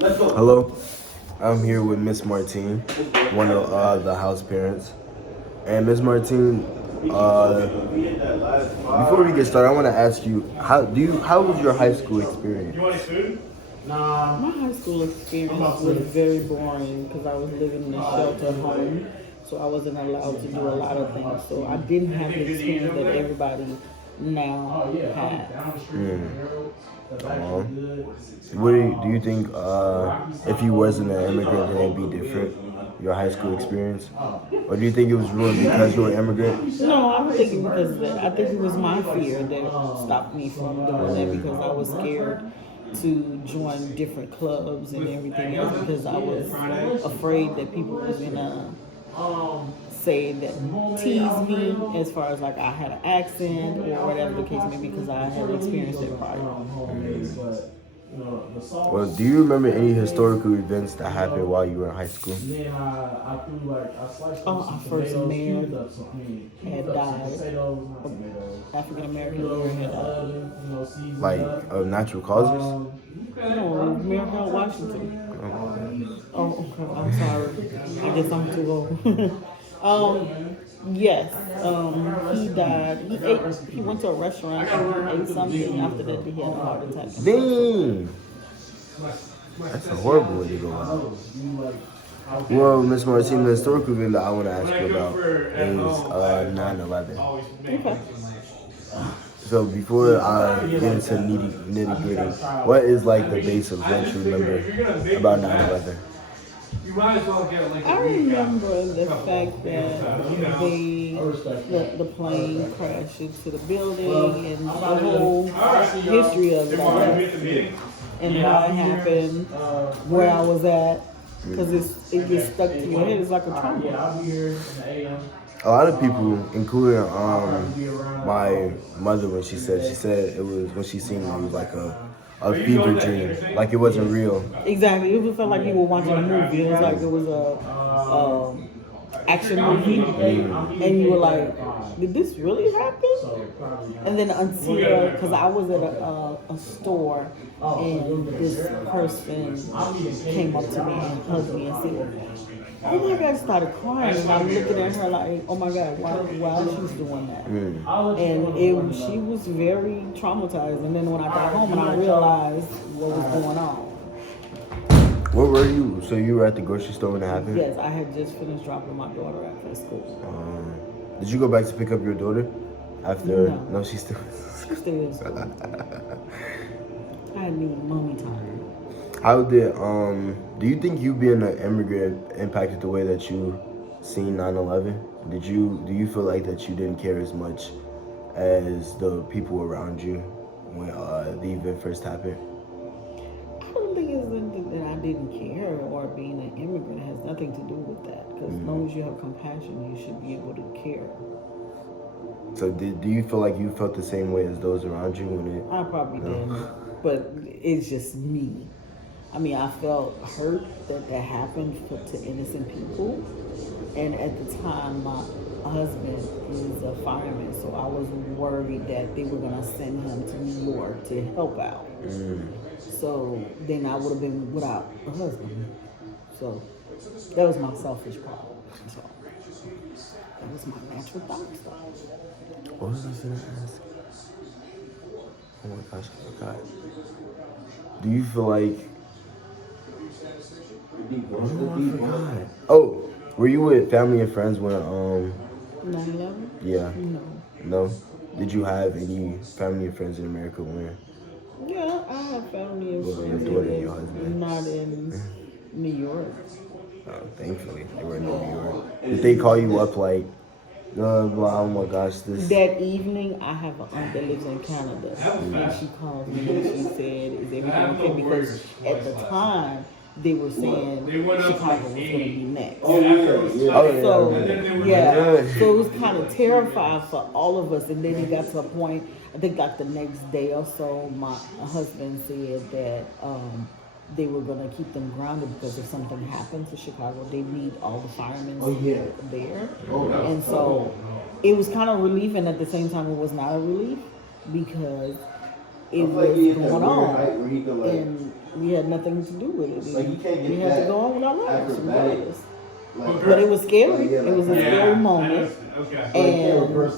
Hello, I'm here with Miss Martine, one of the house parents. And Miss Martine, before we get started, I want to ask you, how was your high school experience? My high school experience was very boring because I was living in a shelter home, so I wasn't allowed to do a lot of things. So I didn't have the experience that everybody now has. What do you think, if you wasn't an immigrant, then it'd be different, your high school experience? Or do you think it was ruined because you were an immigrant? No, I don't think it because of that. I think it was my fear that stopped me from doing that because I was scared to join different clubs and everything else because I was afraid that people was gonna say that tease me as far as like I had an accent or whatever the case may be because I had experienced it prior. Well, do you remember any historical events that happened while you were in high school? Our first mayor had died. African American mayor had died. Like, of natural causes? No, Mayor Harold Washington. Oh, okay. I'm sorry. I guess I'm too old. Yes. He died. He ate. He went to a restaurant and ate something. After that, he had a heart attack. Dang! That's a horrible way to go out. Well, Miss Martin, the historical event that I want to ask you about is 9/11. Okay. So before I get into nitty gritty, what is like the base of what you remember about 9/11? I remember the fact that the plane crashed into the building and the whole history of it, I guess, and how it happened, where I was at, because it gets stuck to your head. It's like a trauma. A lot of people, including my mother, when she said it was when she seen it, it was like a fever dream, like it wasn't real. Exactly. It felt like you were watching a movie. It was like it was a action movie, and you were like, "Did this really happen?" And then until because I was at a store, and this person came up to me and hugged me and said, "Oh my God," I started crying, and I'm looking at her like, "Oh my God, why she's doing that?" And she was very traumatized. And then when I got home and I realized what was going on. Where were you? So you were at the grocery store when it happened? Yes, I had just finished dropping my daughter at school. Did you go back to pick up your daughter after? No. No, she's still. She stayed in school. I need mommy time. How did do you think you being an immigrant impacted the way that you seen 9/11? Do you feel like that you didn't care as much as the people around you when the event first happened? I don't think it's anything that I didn't care, or being an immigrant has nothing to do with that. Because as long as you have compassion, you should be able to care. So do you feel like you felt the same way as those around you when it? I probably did, but it's just me. I mean, I felt hurt that happened to innocent people. And at the time, my husband is a fireman, so I was worried that they were going to send him to New York to help out. So then I would have been without a husband. So that was my selfish problem. So that was my natural thoughts. What was I gonna ask? Oh my gosh, I forgot. Do you feel like? Oh, I forgot. Oh, were you with family and friends when 9/11? Yeah. No. No. Did you have any family and friends in America when? Yeah, I have family and Well, friends your daughter that and your husband. not in New York. Thankfully, they were in New York. Did they call you up like, oh my gosh, this? That evening, I have an aunt that lives in Canada, and she called me and she said, "Is everything okay?" Because at the time, they were saying Chicago was going to be next. So it was kind of terrifying for all of us. And then it got to a point, I think like the next day or so, my husband said that they were going to keep them grounded because if something happened to Chicago, they need all the firemen there. And so it was kind of relief, and at the same time, it was not a relief because it was going on, and we had nothing to do with it. We had to go on with our lives regardless. But it was scary. It was a scary moment. And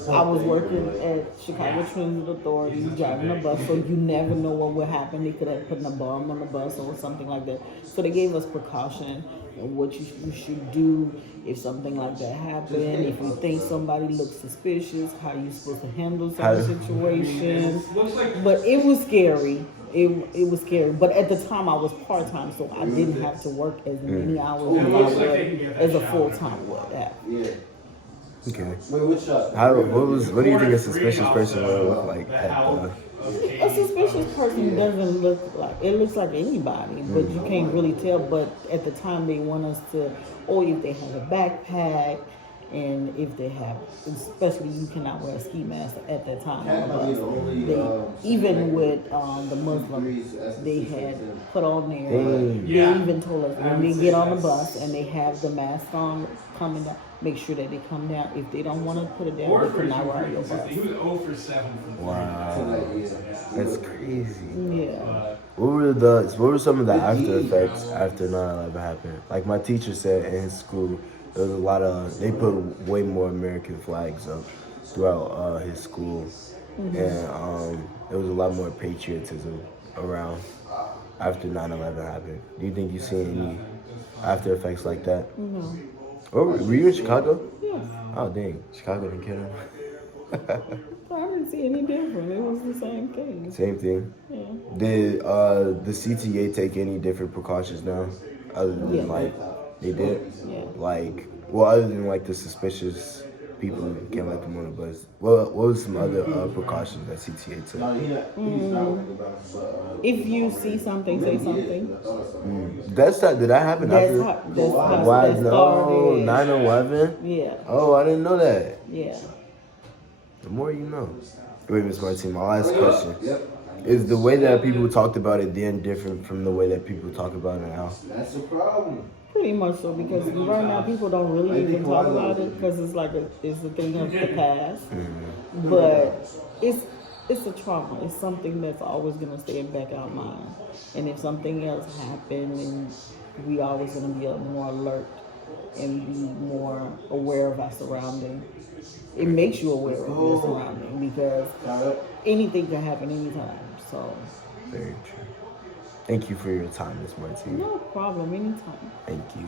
I was working at Chicago Transit Authority, driving a bus, so you never know what would happen. They could have put a bomb on the bus or something like that. So they gave us precaution and what you should do if something like that happened. If you think somebody looks suspicious, how you supposed to handle certain situations. But it was scary. It was scary. But at the time I was part-time, so I didn't have to work as many hours as I would as a full-time would have. Okay. What do you think a suspicious person would look like at A suspicious person doesn't look like, it looks like anybody, but you can't really tell. But at the time they want us to, or if they have a backpack, and if they have, especially you cannot wear a ski mask at that time on the bus. They, even with the Muslims, they had put on there, they even told us when they get on the bus and they have the mask on coming down, make sure that they come down. If they don't want to put it down, they cannot ride your bus. He was 0 for 7. Wow, that's crazy. Yeah. What were some of the after effects after 9/11 happened? Like my teacher said in his school, there was a lot of, they put way more American flags up throughout his school, and there was a lot more patriotism around after 9/11 happened. Do you think you see any after effects like that? No. Oh, were you in Chicago? Yes. Oh dang, Chicago didn't kill him. I didn't see any different. It was the same thing. Same thing. Yeah. Did the CTA take any different precautions now? Other than like, they did? Yeah. Like, well, other than like the suspicious people who can't let them on the bus. What was some other precautions that CTA took? If you see something, say something. Did that happen after? Wow, no, 9/11? Yeah. Oh, I didn't know that. Yeah. The more you know. Wait, Ms. Martin, my last question. Is the way that people talked about it then different from the way that people talk about it now? That's the problem. Pretty much so, because right now people don't really even talk about it because it's like it's a thing of the past. But it's a trauma. It's something that's always gonna stay in the back of our mind. And if something else happened, then we always gonna be more alert and be more aware of our surrounding. It makes you aware of your surrounding because anything can happen anytime. So Very true. Thank you for your time, Ms. Martin. no problem, anytime. Thank you.